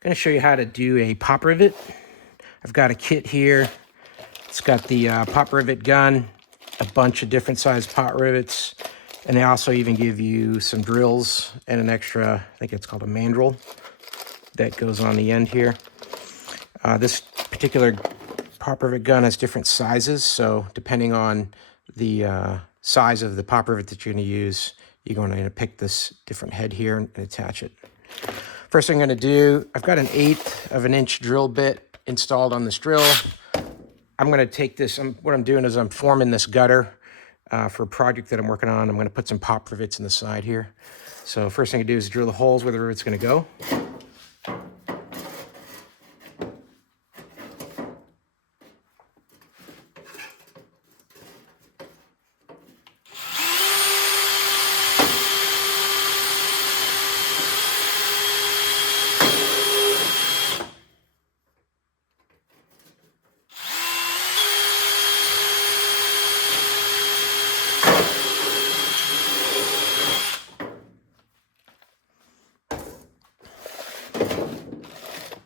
going to show you how to do a pop rivet. I've got a kit here. It's got the pop rivet gun, a bunch of different size pop rivets, and they also even give you some drills and an extra, I think it's called a mandrel, that goes on the end here. This particular pop rivet gun has different sizes, so depending on the size of the pop rivet that you're going to use, you're going to pick this different head here and attach it. First thing I'm going to do, I've got an 1/8 of an inch drill bit installed on this drill. I'm going to take this, what I'm doing is I'm forming this gutter for a project that I'm working on. I'm going to put some pop rivets in the side here. So first thing I do is drill the holes where the rivet's going to go.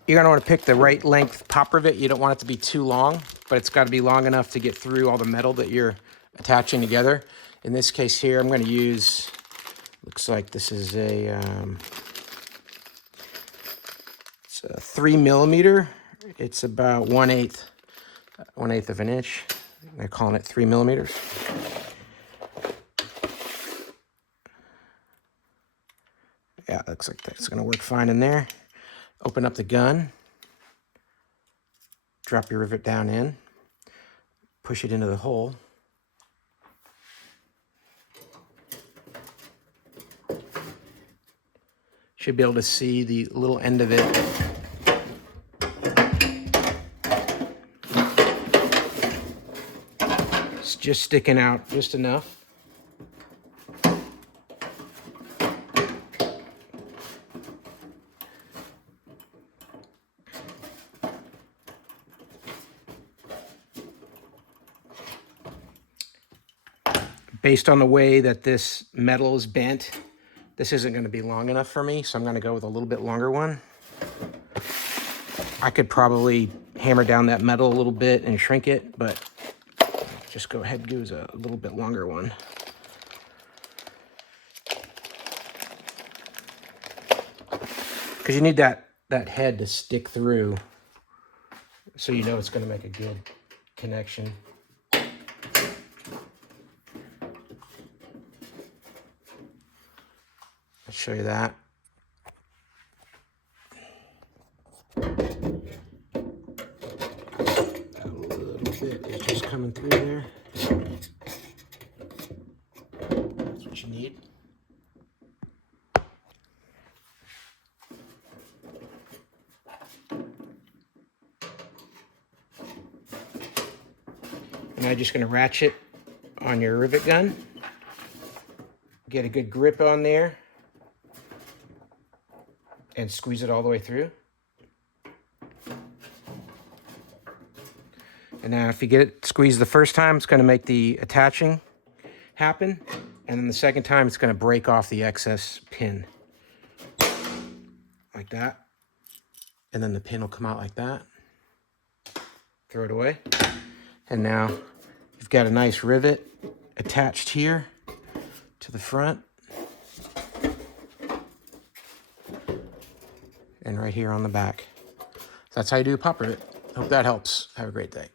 You're going to want to pick the right length pop rivet. You don't want it to be too long, but it's got to be long enough to get through all the metal that you're attaching together. In this case here, I'm going to use, looks like this is it's a 3mm. It's about 1/8 of an inch. They're calling it 3mm. Yeah, it looks like that's going to work fine in there. Open up the gun, drop your rivet down in, push it into the hole. Should be able to see the little end of it. It's just sticking out just enough. Based on the way that this metal is bent, this isn't going to be long enough for me, so I'm going to go with a little bit longer one. I could probably hammer down that metal a little bit and shrink it, but just go ahead and use a little bit longer one. Because you need that head to stick through, so you know it's going to make a good connection. I'll show you that. A little bit is just coming through there. That's what you need. Now you're just going to ratchet on your rivet gun. Get a good grip on there. And squeeze it all the way through. And now if you get it squeezed the first time, it's going to make the attaching happen. And then the second time, it's going to break off the excess pin. Like that. And then the pin will come out like that. Throw it away. And now you've got a nice rivet attached here to the front. And right here on the back. So that's how you do a pop rivet. Hope that helps. Have a great day.